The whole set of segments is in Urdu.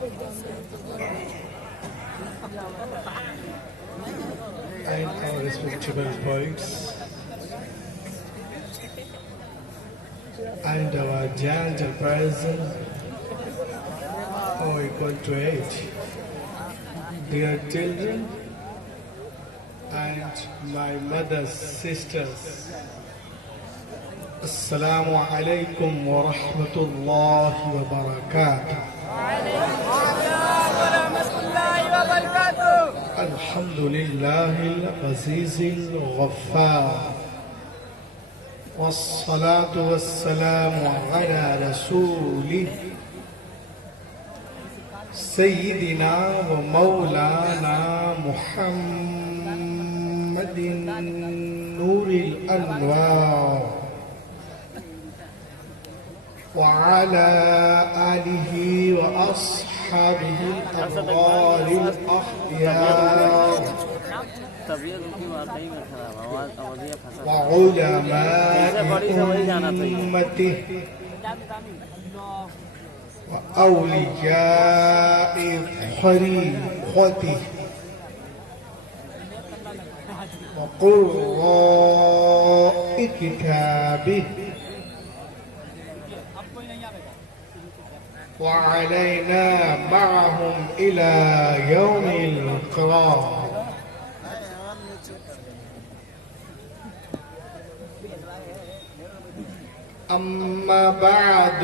and our respectable poets and our giant person who are equal to age, dear children and my mother's sisters. Assalamu alaikum wa rahmatullahi wa barakatuh. الحمد لله العزيز الغفار والصلاة والسلام على رسوله سيدنا ومولانا محمد نور الأنوار وعلى آله وأصحابه الأبرار الأخيار وعلماء أمته وأولياء طريقته وقراء كتابه وعلينا معهم إلى يوم القيامة. أما بعد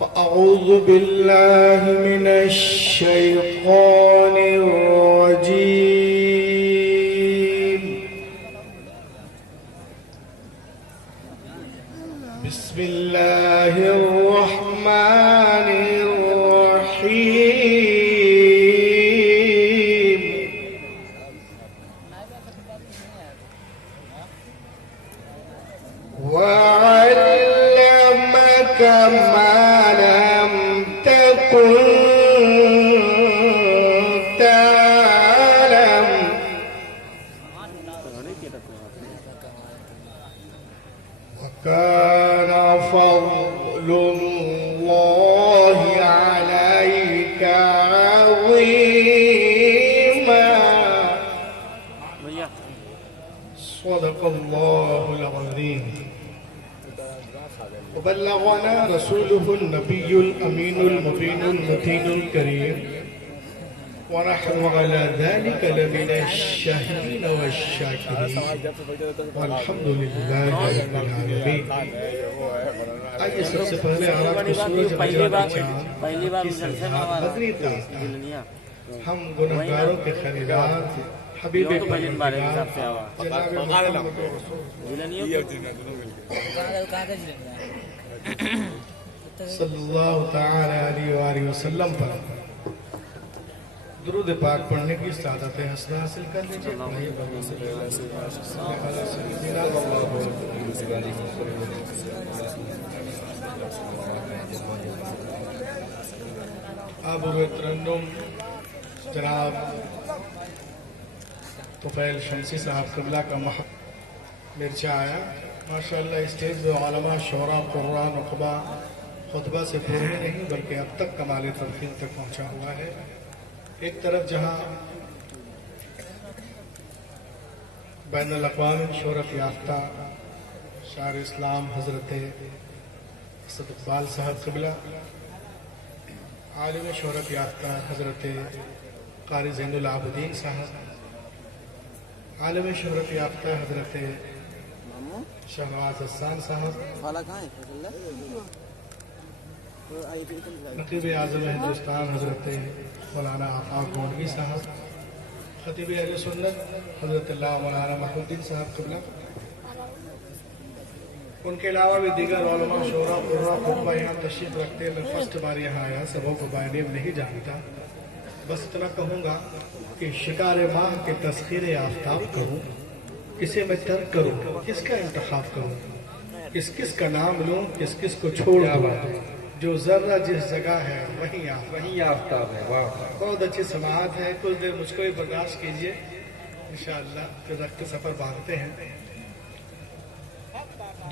فأعوذ بالله من الشيطان الرجيم. بسم الله الرحمن الرحيم. وعلمك ما لم تكن تعلم وكان فضل الله عليك عظيما. صدق الله العظيم وبلغنا رسوله النبي الأمين المبين المتين الكريم ونحن على ذلك لمن الشاهدين والشاكرين والحمد لله رب العالمين. آئیے سب سے پہلے آپ کو سورج بجا کی چاند کی سرحات مدنی داستہ ہم گناہگاروں کے خریدار حبیب پروردگار جناب محمد رسول صلی اللہ تعالی علیہ وآلہ وسلم پر درود پاک پڑھنے کی سعادت حسنہ حاصل کر لیجئے. ابو ترنم جناب طفیل شمسی صاحب قبلہ کا مرچہ آیا. ماشاءاللہ اسٹیج میں علماء شعراء قراء نقبہ خطبہ سے پورے نہیں بلکہ اب تک کمال تلقین تک پہنچا ہوا ہے. ایک طرف جہاں بین الاقوامی شہرت یافتہ شاعر اسلام حضرت اسد اقبال صاحب قبلہ، عالم شہرت یافتہ حضرت قاری زین العابدین صاحب، عالم شہرت یافتہ حضرت شہنواز حسان صاحب، نقیب اعظم ہندوستان حضرت مولانا آفاق گونڈوی صاحب، خطیب اہل سنت حضرت اللہ مولانا محمود الدین صاحب قبلہ، ان کے علاوہ بھی دیگر علماء شعراء قراء خطبہ یہاں تشریف رکھتے. میں فرسٹ بار یہاں آیا، سبوں کو بائی نیم نہیں جانتا، بس اتنا کہوں گا کہ شکار ماہ کے تسخیر آفتاب کروں، کسے میں ترک کروں، کس کا انتخاب کروں، کس کس کا نام لوں، کس کس کو چھوڑ دوں. جو ذرہ جس جگہ ہے وہیں آفتاب ہے. بہت اچھی سماعت ہے. کچھ دیر مجھ کو بھی برداشت کیجئے، انشاءاللہ پھر رکھتے سفر باندھتے ہیں.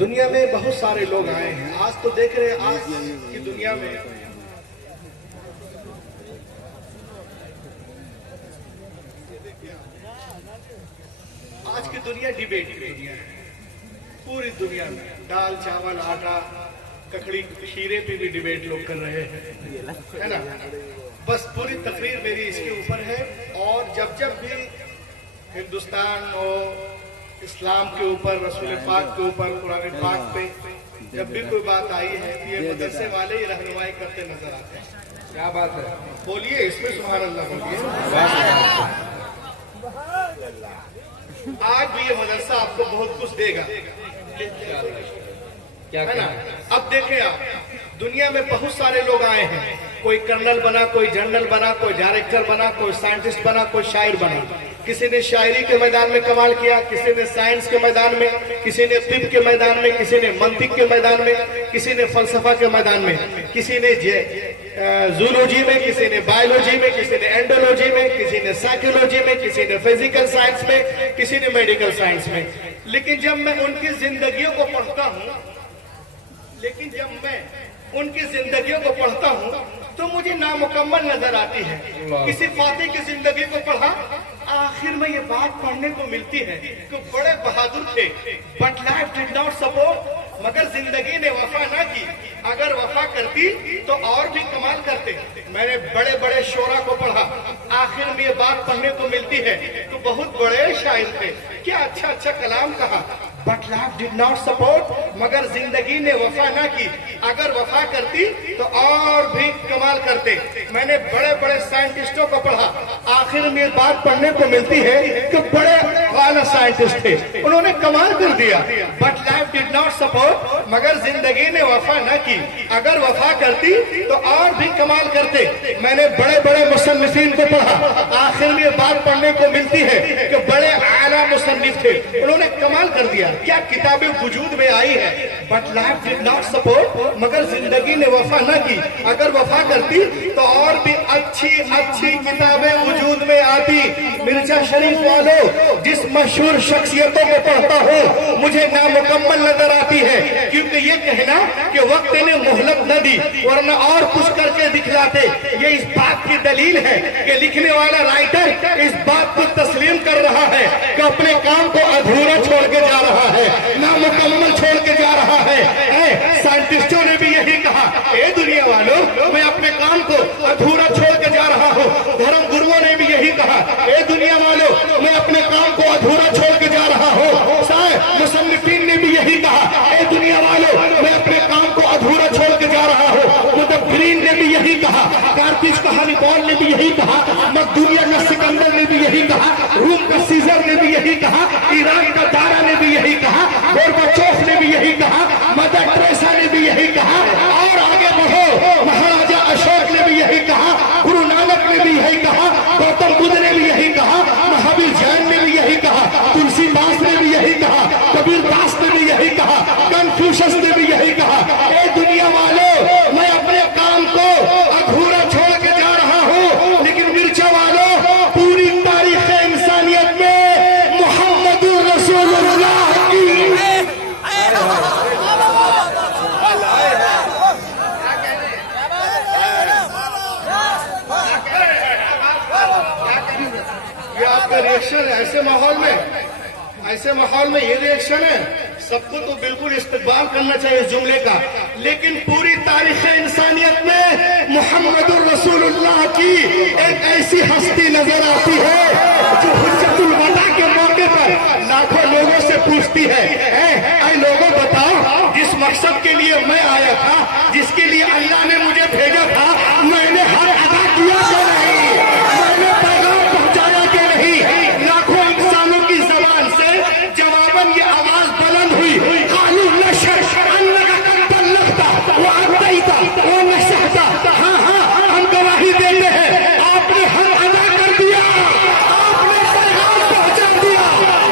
دنیا میں بہت سارے لوگ آئے ہیں. آج تو دیکھ رہے ہیں آج کی دنیا میں آج کی دنیا ڈیبیٹ کی دنیا ہے. پوری دنیا میں دال چاول آٹا ککڑی کھیرے پہ بھی ڈیبیٹ لوگ کر رہے ہیں, ہے نا. بس پوری تقریر میری اس کے اوپر ہے. اور جب بھی ہندوستان اور اسلام کے اوپر, رسول پاک کے اوپر, قرآن پاک پہ جب بھی کوئی بات آئی ہے تو یہ مدرسے والے ہی رہنمائی کرتے نظر آتے ہیں. کیا بات ہے, بولیے اس میں سبحان اللہ بولیے. آج بھی یہ مدرسہ آپ کو بہت کچھ دے گا, ہے نا. اب دیکھیں آپ دنیا میں بہت سارے لوگ آئے ہیں. کوئی کرنل بنا, کوئی جنرل بنا, کوئی ڈائریکٹر بنا, کوئی سائنٹسٹ بنا, کوئی شاعر بنا. کسی نے شاعری کے میدان میں کمال کیا, کسی نے سائنس کے میدان میں, کسی نے طب کے میدان میں, کسی نے منطق کے میدان میں, کسی نے فلسفہ کے میدان میں, کسی نے زولوجی میں, کسی نے بایولوجی میں, کسی نے اینڈولوجی میں, کسی نے سائیکولوجی میں, کسی نے فزیکل سائنس میں, کسی نے میڈیکل سائنس میں. لیکن جب میں ان کی زندگیوں کو پڑھتا ہوں تو مجھے نامکمل نظر آتی ہے. کسی فاتح کی زندگی کو پڑھا, آخر میں یہ بات پڑھنے کو ملتی ہے کہ بڑے بہادر تھے, but life did not support, مگر زندگی نے وفا نہ کی. اگر وفا کرتی تو اور بھی کمال کرتے. میں نے بڑے بڑے شعراء کو پڑھا, آخر میں یہ بات پڑھنے کو ملتی ہے تو بہت بڑے شاعر تھے, کیا اچھا اچھا کلام کہا. But life did not support, مگر زندگی نے وفا نہ کی. اگر وفا کرتی تو اور بھی کمال کرتے. میں نے بڑے بڑے سائنٹسٹوں کو پڑھا, آخر میں یہ بات پڑھنے کو ملتی ہے کہ بڑے اعلیٰ سائنٹسٹ تھے, انہوں نے کمال کر دیا. But life did not support, مگر زندگی نے وفا نہ کی. اگر وفا کرتی تو اور بھی کمال کرتے. میں نے بڑے بڑے مصنفین کو پڑھا, آخر میں یہ بات پڑھنے کو ملتی ہے کہ بڑے اعلیٰ مصنف تھے, انہوں نے کمال کر دیا. کیا کتابیں وجود میں آئی ہے, but life did not support, مگر زندگی نے وفا نہ کی. اگر وفا کرتی تو اور بھی اچھی اچھی کتابیں وجود میں آتی. مرزا شریف والوں, جس مشہور شخصیتوں کو پڑھتا ہوں مجھے نامکمل نظر آتی ہے, کیونکہ یہ کہنا کہ وقت نے مہلت نہ دی ورنہ اور کچھ کر کے دکھلاتے, یہ اس بات کی دلیل ہے کہ لکھنے والا رائٹر اس بات کو تسلیم کر رہا ہے کہ اپنے کام کو ادھورا چھوڑ کے جا رہا ہے, نامکمل چھوڑ کے جا رہا ہے. سائنٹسٹوں نے بھی یہی کہا, اے دنیا والوں میں اپنے کام کو ادھورا چھوڑ کے جا رہا ہوں. دھرم گرووں نے بھی یہی کہا, اے دنیا والوں میں اپنے کام کو ادھورا چھوڑ کے جا رہا ہوں. مصنفین نے بھی یہی کہا, اے دنیا والوں میں اپنے کام کو ادھورا چھوڑ کے جا رہا ہوں. مدبرین نے بھی یہی کہا, کارتیج کا ہانیبال نے بھی یہی کہا, مقدونیہ کا سکندر نے بھی یہی کہا, روم کا سیزر نے بھی یہی کہا, ایران کا دارا نے بھی یہی کہا, گورباچوف نے بھی یہی کہا, مدر ٹریسا نے بھی یہی کہا, اور آگے بڑھو مہاراجا اشوک نے بھی یہی کہا, گرو نانک نے بھی یہی کہا, گوتم بدھ نے بھی یہی کہا, مہاویر جین نے بھی یہی کہا, تلسی داس نے بھی یہی کہا, کبیر داس نے بھی یہی کہا, کنفیوشس نے بھی یہی کہا. اے دنیا والوں میں اپنے کام کو ادھورا چھوڑ کے جا رہا ہوں, لیکن مرچا والوں پوری تاریخ انسانیت میں محمد رسول اللہ کی یہ آپ کا ریئیکشن ہے. ایسے ماحول میں یہ ریئیکشن ہے, سب کو تو بالکل استقبال کرنا چاہیے اس جملے کا, لیکن پوری تاریخ انسانیت میں محمد الرسول اللہ کی ایک ایسی ہستی نظر آتی ہے جو حجت الوداع کے موقع پر لاکھوں لوگوں سے پوچھتی ہے, اے لوگوں بتاؤ جس مقصد کے لیے میں آیا تھا, جس کے لیے اللہ نے مجھے بھیجا تھا, میں نے حق ادا کیا کہ نہیں, میں نے پیغام پہنچایا کہ نہیں. لاکھوں انسانوں کی زبان سے جواباً یہ آواز بلند ہوئی, قالوا نشهد انك قد بلغت واديت ونصحت. ہاں ہم گواہی دیتے ہیں آپ نے حق ادا کر دیا, آپ نے پیغام پہنچا دیا.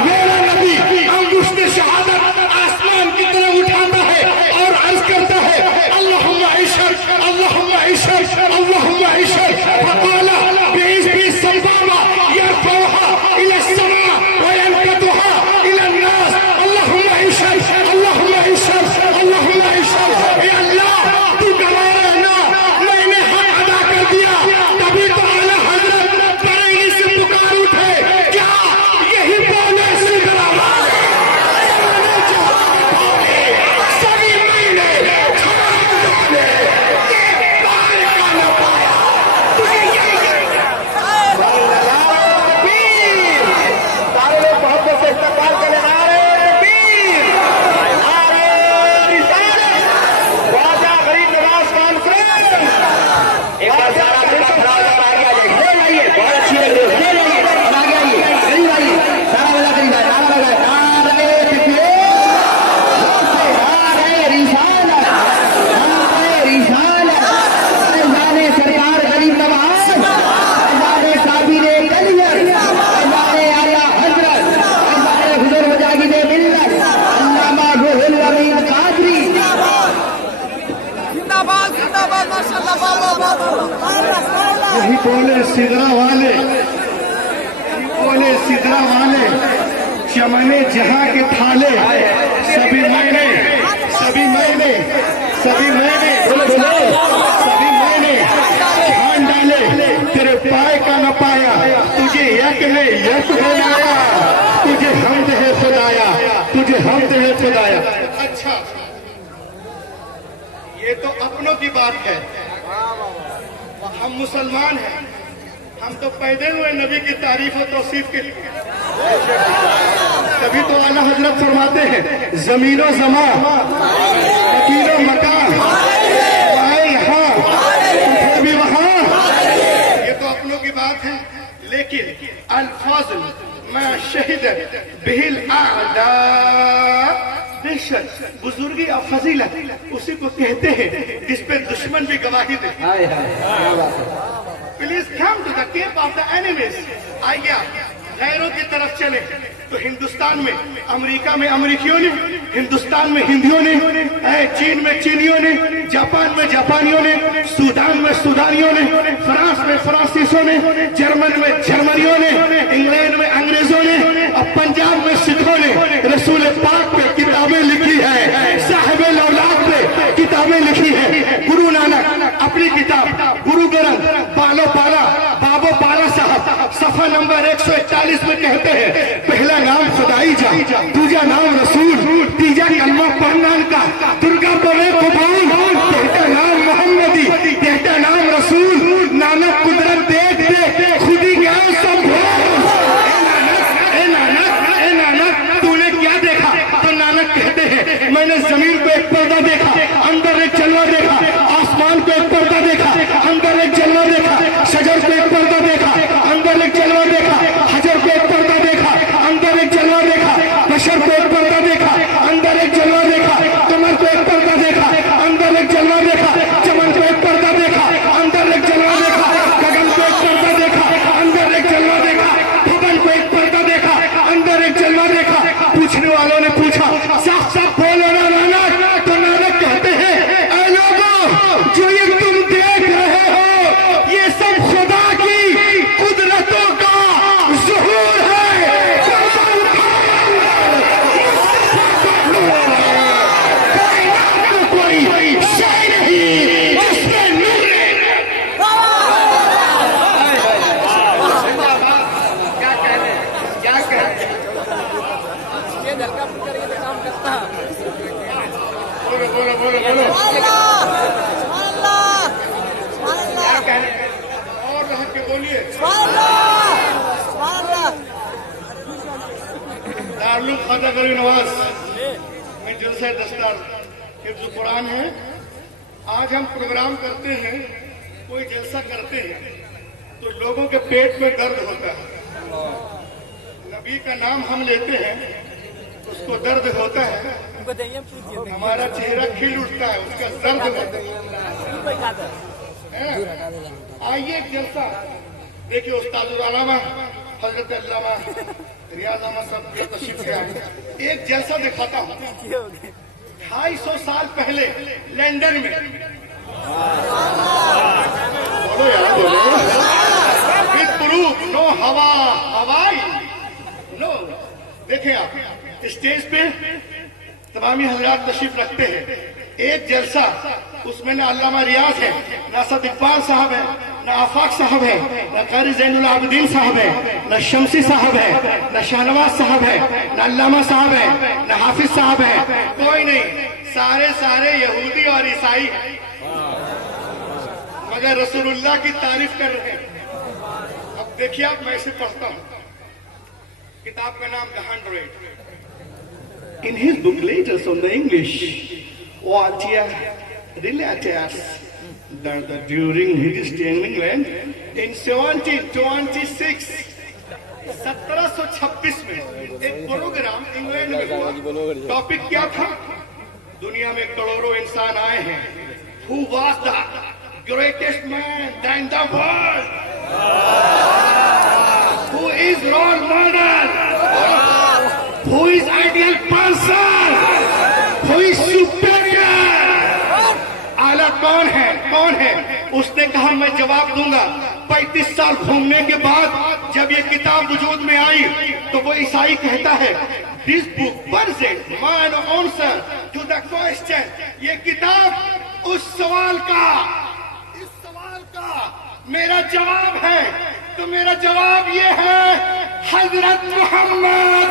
میرا نبی انگشت شہادت آسمان کی طرف اٹھاتا ہے اور عرض کرتا ہے, اللہم اشہد اللہم اشہد اللہم اشہد. فقال باسم السبابہ يرفعها الى السماء وينكتها الى الناس. اللهم اشهد اللهم اشهد یہی بولے سدرا والے، یہی بولے سدرا والے، چمنے جہاں کے تھالے سبھی میں نے، سبھی میں نے، سبھی میں نے، سبھی میں نے جھان ڈالے، تیرے پائے کا نہ پایا، تجھے یک میں یک بنایا، تجھے حمد ہے خدایا، تجھے حمد ہے خدایا۔ اچھا یہ تو اپنوں کی بات ہے، ہم مسلمان ہیں، ہم تو پیدا ہوئے نبی کی تعریف و توصیف کے لیے، تبھی تو اعلیٰ حضرت فرماتے ہیں زمین و زمان، مکین و مکان، آئے یہاں تجھے بھی وہاں، یہ تو اپنوں کی بات ہے، لیکن الفاظل ما شہد بہل اعداء، بے شک بزرگی اور فضیلت اسی کو کہتے ہیں جس پہ دشمن بھی گواہی دے۔ Please come to the camp of the enemies, آئیے غیروں کی طرف چلے تو ہندوستان میں امریکہ میں امریکیوں نے، ہندوستان میں ہندیوں نے، چین میں چینیوں نے، جاپان میں جاپانیوں نے، سودان میں سودانیوں نے، فرانس میں فرانسیسوں نے، جرمن میں جرمنیوں نے، انگلینڈ میں انگریزوں نے، اور پنجاب میں سکھوں نے رسول پاک پہ کتابیں لکھی ہے، صاحب الاولاد پہ کتابیں لکھی ہے۔ گرو نانک اپنی کتاب گرو گرنتھ بالو پالا بابو پالا صاحب صفحہ نمبر 141 میں کہتے ہیں پہلا نام خدائی جا، دوسرا نام رسول، تیجا کلمہ پڑھنا کا، درگا بولے قبول، تیسرا نام محمدی، تیسرا نام رسول، نانک قدرت دیکھ دے خود ہی گیا سب بھول۔ اے نانک تو نے کیا دیکھا؟ تو نانک کہتے ہیں میں نے زمین کو ایک پردہ دیکھا، اندر ایک جلوہ دیکھا، آسمان کو ایک پردہ دیکھا، اندر ایک جلوہ دیکھا، شجر کو ایک پردہ دیکھا، اندر ایک جلوہ دیکھا، حجر کو ایک پردہ دیکھا، اندر ایک جلوہ دیکھا، بشر کو ایک پردہ دیکھا، اندر ایک جلوہ دیکھا، کمر کو ایک پردہ دیکھا، اندر ایک جلوہ دیکھا، چمن کو ایک پردہ دیکھا، اندر ایک جلوہ دیکھا، گگن کو ایک پردہ دیکھا، اندر ایک جلوہ دیکھا، بھون کو ایک پردہ دیکھا، اندر ایک جلوہ دیکھا۔ پوچھنے والوں نے پوچھا صاف صاف بولو نا نانک، تو نانک کہتے ہیں اے لوگوں جو یہ تم دیکھ رہے ہو یہ سب خدا کی قدرتوں کا ظہور ہے۔ کائنات میں کوئی شے نہیں جس میں نور ہے۔ کیا کہنے کیا کہنے بولو بولو بولو بولو کیا کہنے اور رہ کے بولیے۔ دارالعلوم خواجہ غریب نواز میں جلسہ دستار حفظ قرآن ہے۔ آج ہم پروگرام کرتے ہیں، کوئی جلسہ کرتے ہیں تو لوگوں کے پیٹ میں درد ہوتا ہے، نبی کا نام ہم لیتے ہیں اس کو درد ہوتا ہے، ہمارا چہرہ کھل اٹھتا ہے، اس کا درد ہوتا ہے۔ آئیے ایک جلسہ دیکھیے، استاد العلامہ حضرت علامہ ریاض احمد صاحب کے تشریف لے آئے۔ ایک جلسہ دکھاتا ہوں 250 سال پہلے لندن میں، بولو یار بولو، وتھ پروف، نو ہوائی نو۔ دیکھیں آپ اسٹیج پہ تمامی حضرات تشریف رکھتے ہیں، ایک جلسہ اس میں نہ علامہ ریاض ہے، نہ اسد اقبال صاحب ہے، نہ آفاق صاحب ہے، نہ قاری زین العابدین صاحب ہے، نہ شمسی صاحب ہے، نہ شاہنواز صاحب ہے، نہ علامہ صاحب ہے، نہ حافظ صاحب ہے، کوئی نہیں، سارے یہودی اور عیسائی ہیں، مگر رسول اللہ کی تعریف کر رہے ہیں۔ اب دیکھیے آپ، میں اسے پڑھتا ہوں، کتاب کا نام The 100۔ In his book Letters on the English, Walter relates that during his stay in England in 1726 1726 میں ایک پروگرام انگلینڈ میں ہوا۔ ٹاپک کیا تھا؟ دنیا میں کروڑوں انسان آئے ہیں۔ Who was the greatest man in the world? Who is role model? Who is ideal person? Who is superior? اعلیٰ کون ہے؟ کون ہے؟ اس نے کہا میں جواب دوں گا۔ 35 سال گھومنے کے بعد جب یہ کتاب وجود میں آئی تو وہ عیسائی کہتا ہے This book presents my answer to the question۔ یہ کتاب اس سوال کا میرا جواب ہے۔ تو میرا جواب یہ ہے حضرت محمد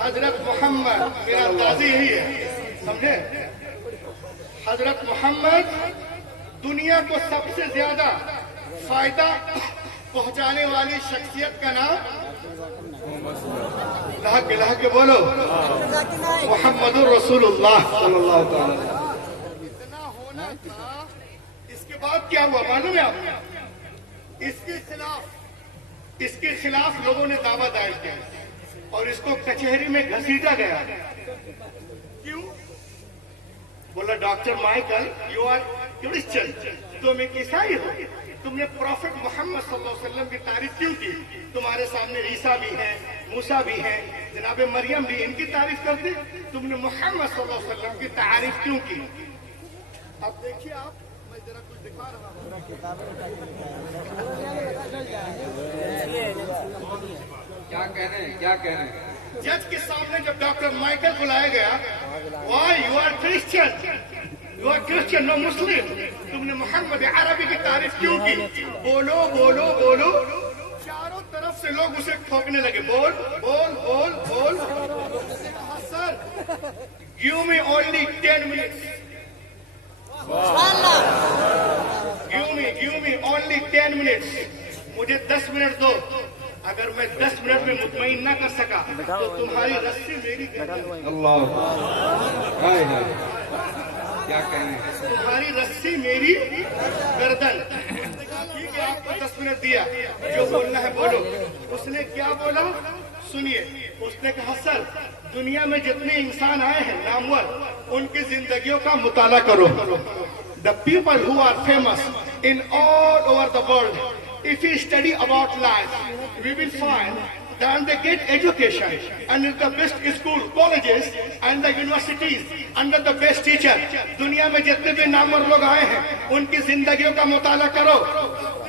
حضرت محمد میرا اندازی ہی ہے، سمجھے؟ حضرت محمد دنیا کو سب سے زیادہ فائدہ پہنچانے والی شخصیت کا نام لہا کے بولو محمد الرسول اللہ صلی اللہ تعالی وسلم۔ اتنا ہونا تھا، اس کے بعد کیا ہوا معلوم ہے آپ کو؟ اس کے خلاف لوگوں نے دعویٰ دائر کیا اور اس کو کچہری میں گھسیٹا گیا۔ کیوں؟ بولا doctor Michael you are Christian, تم ایک عیسائی ہو، تم نے پروفٹ محمد صلی اللہ علیہ وسلم کی تعریف کیوں کی؟ تمہارے سامنے عیسیٰ بھی ہیں، موسیٰ بھی ہیں، جناب مریم بھی، ان کی تعریف کرتے، تم نے محمد صلی اللہ علیہ وسلم کی تعریف کیوں کی؟ اب دیکھیے آپ، میں ذرا کچھ دکھا رہا ہوں۔ کیا کہہ رہے ہیں؟ جج کے سامنے جب ڈاکٹر مائیکل کو لایا گیا، وائی یو آر کرسچن نو مسلم، تم نے محمد عربی کی تعریف کیوں کی؟ بولو بولو بولو، چاروں طرف سے لوگ اسے ٹھوکنے لگے، بول بول بول بول۔ سر give me only 10 minutes، give me only 10 minutes، مجھے 10 منٹ دو، اگر میں 10 منٹ میں مطمئن نہ کر سکا تو تمہاری رسی میری گردن، اللہ کیا کہیں، تمہاری رسی میری گردن۔ ٹھیک ہے، آپ کو 10 منٹ دیا، جو بولنا ہے بولو۔ اس نے کیا بولا سنیے، اس نے کہا سر دنیا میں جتنے انسان آئے ہیں نامور، ان کی زندگیوں کا مطالعہ کرو۔ The people who are famous in all over the world, if we study about life, we will find that they get education and in the best school, colleges and the universities under the best teacher۔ دنیا میں جتنے بھی نامور لوگ آئے ہیں ان کی زندگیوں کا مطالعہ کرو۔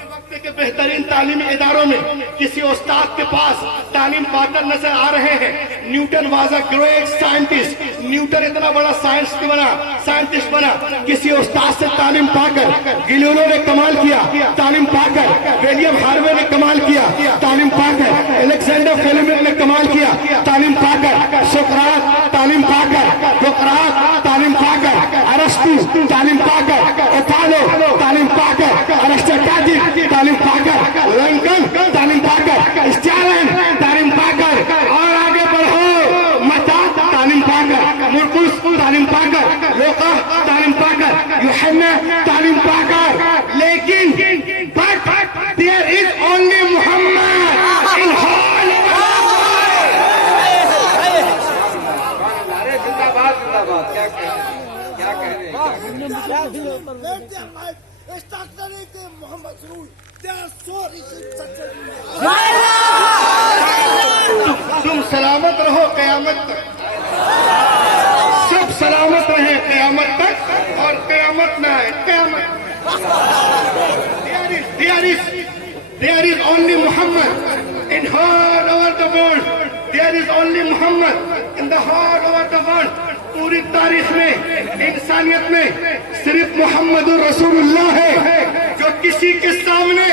وقت کے بہترین تعلیمی اداروں میں کسی استاد کے پاس تعلیم پا کر نظر آ رہے ہیں۔ Newton was a great scientist, Newton اتنا بڑا سائنٹسٹ بنا کسی استاد سے تعلیم پا کر۔ گلیلیو نے کمال کیا تعلیم پا کر، ولیم ہاروے نے کمال کیا تعلیم پا کر، الیگزینڈر فلیمنگ نے کمال کیا تعلیم پا کر، سقراط تعلیم پا کر، سقراط تعلیم پا کر، ارسطو تعلیم پا کر، اوتالو تعلیم پا کر، ارسطاٹل تعلیم پا کر، لنکن تعلیم پا کر، اسٹالن تعلیم پا کر، اور آگے بڑھو، متا تعلیم پا کر، مرقس تعلیم پا کر، لوقا تعلیم پا کر، یوحنا تعلیم پا کر، لیکن but there is only Muhammad in whole زندہ باد، کیا کہہ رہے ہیں؟ تم سلامت رہو قیامت تک، سب سلامت رہے قیامت تک، اور قیامت نہ آئے قیامت۔ There is only Muhammad in all over the world، there is only Muhammad in the whole over the world۔ پوری تاریخ میں انسانیت میں صرف محمد الرسول اللہ ہے جو کسی کے سامنے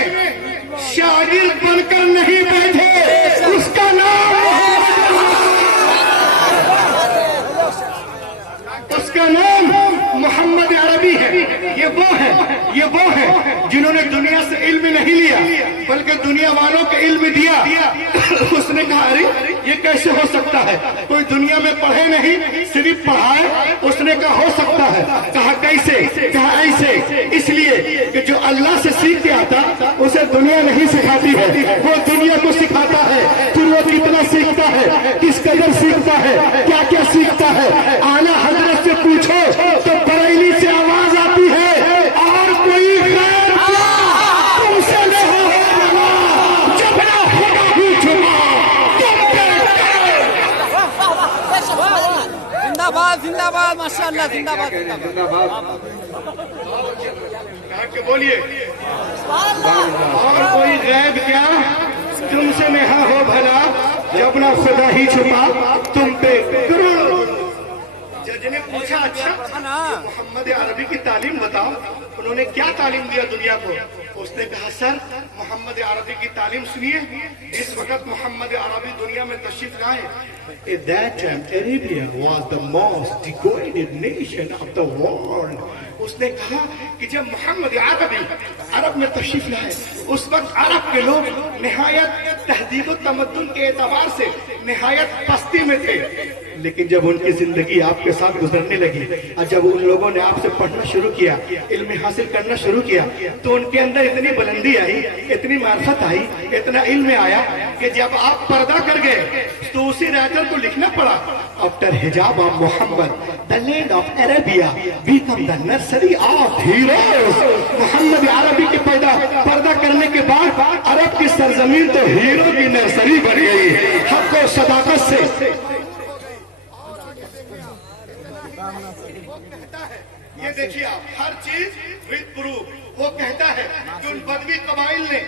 شاگرد بن کر نہیں بیٹھے، اس کا نام محمد عربی ہے۔ یہ وہ یہ وہ ہے جنہوں نے دنیا سے علم نہیں لیا بلکہ دنیا والوں کے علم دیا. اس نے کہا ارے یہ کیسے ہو سکتا ہے, کوئی دنیا میں پڑھے نہیں صرف پڑھائے. اس نے کہا ہو سکتا ہے. کہا کیسے؟ کہا ایسے, اس لیے کہ جو اللہ سے سیکھ کے آتا اسے دنیا نہیں سکھاتی ہے, وہ دنیا کو سکھاتا ہے. پھر وہ کتنا سیکھتا ہے, کس قدر سیکھتا ہے, کیا کیا سیکھتا ہے. اعلیٰ حضرت سے پوچھو تو بریلی سے آواز آتی ہے اور کوئی غیر تم سے نہیں ہوگا جب نہ خدا ہی چھپا تم پہ زندہ باد زندہ باد ماشاء اللہ زندہ باد زندہ باد. کہا کہ بولیے اور کوئی غیب کیا تم سے نہا ہو بھلا جب نہ خدا ہی چھپا تم پہ کروڑوں. جج نے پوچھا اچھا محمد عربی کی تعلیم بتاؤ, انہوں نے کیا تعلیم دیا دنیا کو. اس نے کہا سر محمد عربی کی تعلیم سنیے. اس وقت محمد عربی دنیا میں تشریف لائے. At that time Arabia was the most degraded nation of the world. اس نے کہا کہ جب محمد عربی عرب میں تشریف لائے اس وقت عرب کے لوگ نہایت تہذیب و تمدن کے اعتبار سے نہایت پستی میں تھے. لیکن جب ان کی زندگی آپ کے ساتھ گزرنے لگی اور جب ان لوگوں نے آپ سے پڑھنا شروع کیا, علم حاصل کرنا شروع کیا, تو ان کے اندر اتنی بلندی آئی, اتنی معرفت آئی, اتنا علم آیا کہ جب آپ پردہ کر گئے تو اسی رائٹر کو لکھنا پڑا After hijab of Muhammad, the land of Arabia become the nursery of heroes. محمد عربی کے پردہ کرنے کے بعد عرب کی سرزمین تو ہیرو کی نرسری بن گئی حق و صداقت سے. یہ دیکھیے آپ ہر چیز with proof. وہ کہتا ہے کہ ان بدوی قبائل نے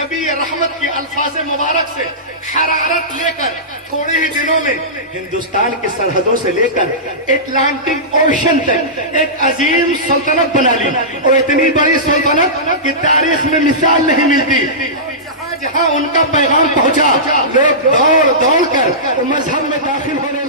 نبی رحمت کے الفاظ مبارک سے حرارت لے کر تھوڑے ہی دنوں میں ہندوستان کی سرحدوں سے لے کر اٹلانٹک اوشن تک ایک عظیم سلطنت بنا لی, اور اتنی بڑی سلطنت کہ تاریخ میں مثال نہیں ملتی. جہاں جہاں ان کا پیغام پہنچا لوگ دوڑ دوڑ کر مذہب میں داخل ہونے